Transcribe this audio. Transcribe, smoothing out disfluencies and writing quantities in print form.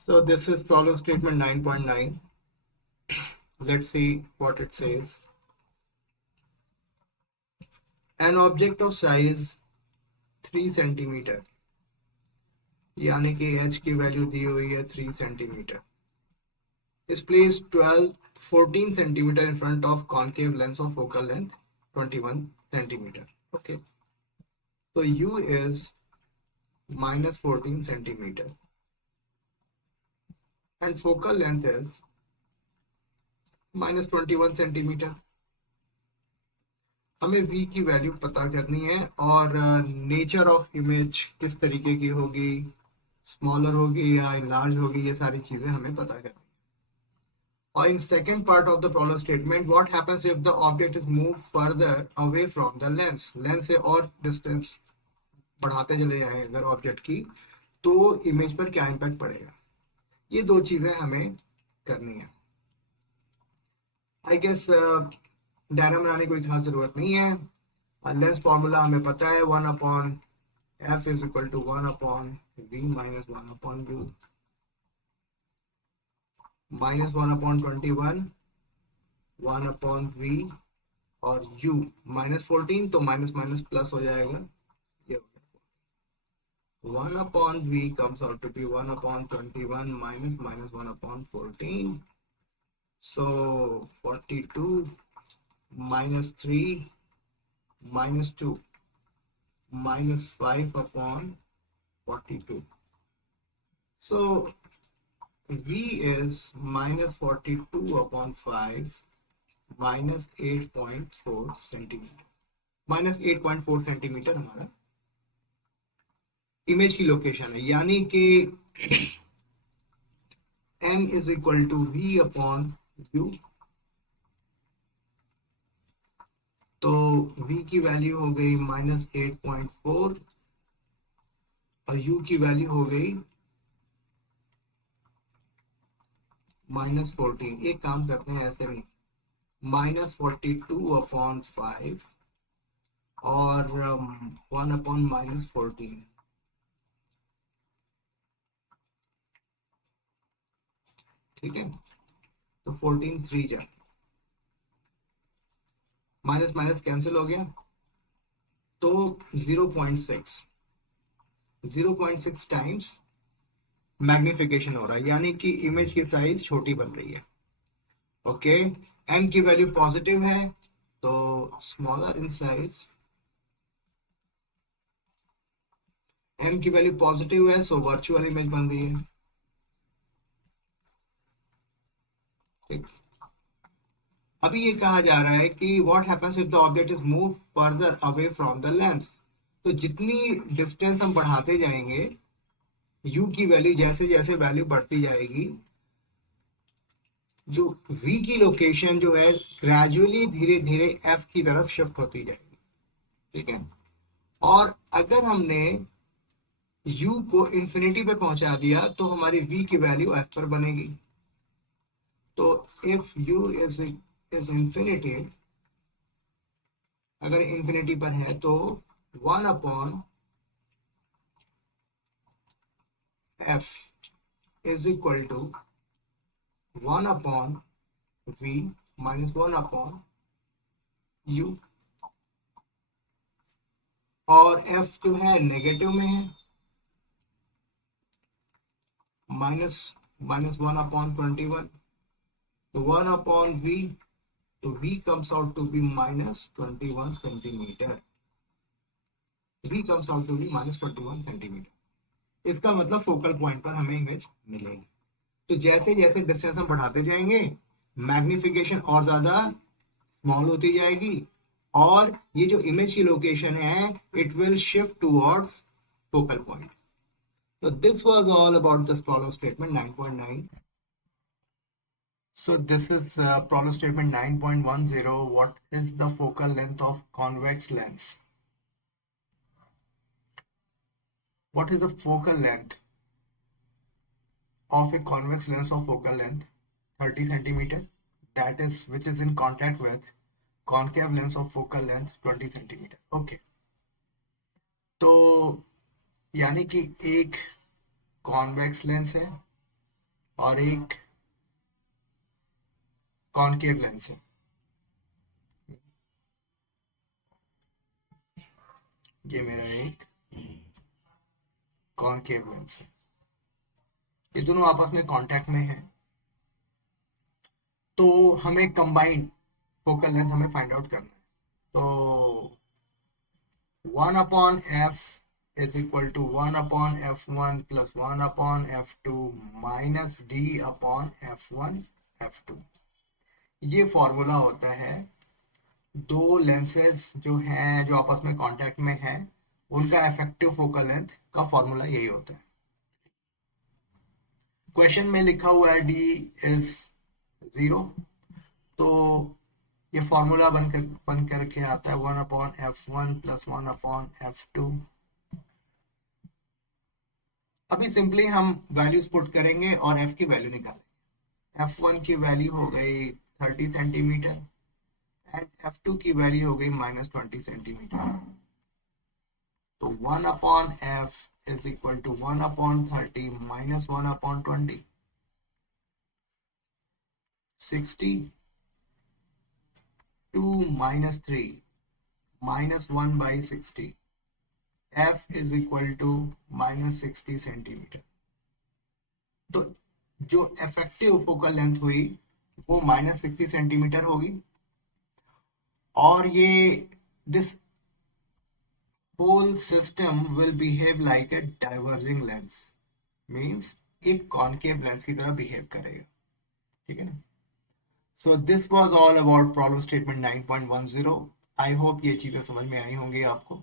So this is problem statement 9.9. Let's see what it says. An object of size 3 centimeter, यानी कि h की value दी हुई है 3 centimetre, is placed 14 centimeter in front of concave lens of focal length 21 centimeter. Okay, so u is minus 14 centimeter and focal length is minus 21 centimeter. हमें v की value पता करनी है और नेचर ऑफ इमेज किस तरीके की होगी, स्मॉलर होगी या लार्ज होगी, ये सारी चीजें हमें पता करनी है. और in second part of the problem statement, what happens if the object is move further away from the lens, lens से और डिस्टेंस बढ़ाते चले जाएं अगर ऑब्जेक्ट की, तो इमेज पर क्या इम्पैक्ट पड़ेगा. ये दो चीजें हमें करनी है. आई गेस डायग्राम बनाने की कोई खास जरूरत नहीं है. लेंस फॉर्मूला हमें पता है, 1 upon F is equal to 1 upon V minus 1 upon U, minus 1 upon 21, 1 upon V और u माइनस 14, तो माइनस माइनस प्लस हो जाएगा. ये 1 upon v comes out to be 1 upon 21 minus minus 1 upon 14. So 42 minus 3 minus 2 minus 5 upon 42. So v is minus 42 upon 5 minus 8.4 centimeter. minus 8.4 centimeter हमारा image की location है, यानी कि m is equal to v upon u. तो v की value हो गई minus 8.4 और u की वैल्यू हो गई माइनस 14. एक काम करते हैं ऐसे नहीं, माइनस 42 अपॉन 5 और 1 अपॉन माइनस 14. ठीक है, तो 14 3 जा, माइनस माइनस कैंसिल हो गया, तो 0.6 टाइम्स मैग्निफिकेशन हो रहा है, यानी कि इमेज की साइज छोटी बन रही है. ओके, m की वैल्यू पॉजिटिव है तो स्मॉलर इन साइज, m की वैल्यू पॉजिटिव है सो वर्चुअल इमेज बन रही है. ठीक, अभी ये कहा जा रहा है कि what happens if the object is move further away from the lens. तो जितनी डिस्टेंस हम बढ़ाते जाएंगे, u की वैल्यू जैसे जैसे वैल्यू बढ़ती जाएगी, जो v की लोकेशन जो है ग्रेजुअली धीरे धीरे f की तरफ शिफ्ट होती जाएगी. ठीक है, और अगर हमने u को इंफिनिटी पे पहुंचा दिया तो हमारी v की वैल्यू f पर बनेगी. तो इफ u इज इंफिनिटी, अगर इंफिनिटी पर है तो 1 upon f is equal to 1 upon v minus 1 upon u. और f जो है नेगेटिव में है, माइनस माइनस 1 अपॉन 21, तो 1 अपॉन v, तो v comes out to be minus 21 centimetre. v comes out to be minus 21 centimetre. इसका मतलब focal point पर हमें इमेज मिलेगी. तो जैसे जैसे डिस्टेंस हम बढ़ाते जाएंगे, मैग्निफिकेशन और ज्यादा स्मॉल होती जाएगी और ये जो इमेज की लोकेशन है it will shift towards focal point. So this was all about this problem statement 9.9. So this is problem statement 9.10. What is the focal length of convex lens? What is the focal length of a convex lens of focal length 30 centimeter, that is which is in contact with concave lens of focal length 20 centimeter. Okay, तो यानी कि एक convex lens है और एक concave lens है। ये मेरा एक कॉनकेव लेंस है, ये दोनों आपस में कांटेक्ट में है। तो हमें कंबाइंड फोकल लेंथ हमें फाइंड आउट करना है। तो 1/f is equal to 1/f1 plus 1/f2 minus d/f1 f2। ये फॉर्मूला होता है दो लेंसेज जो हैं, जो आपस में कांटेक्ट में है, उनका इफेक्टिव फोकल लेंथ का फॉर्मूला यही होता है। क्वेश्चन में लिखा हुआ है d is 0, तो ये फॉर्मूला बन करके आता है 1/f1 plus 1/f2। अभी सिंपली हम वैल्यूज पुट करेंगे और f की वैल्यू निकालेंगे। f1 की वैल्यू हो गई 30 सेंटीमीटर एंड f2 की वैल्यू हो गई -20 सेंटीमीटर। तो 1/f is equal to 1/30 minus 1/20, 60, 2 minus 3 minus 1 by 60, f is equal to -60 centimetre. तो जो इफेक्टिव फोकल लेंथ हुई वो -60 सेंटीमीटर होगी, और ये this whole system will behave like a diverging lens, means एक कॉनकेव लेंस की तरह बिहेव करेगा, ठीक है ना। So this was all about problem statement 9.10। I hope ये चीजें समझ में आई होंगी आपको।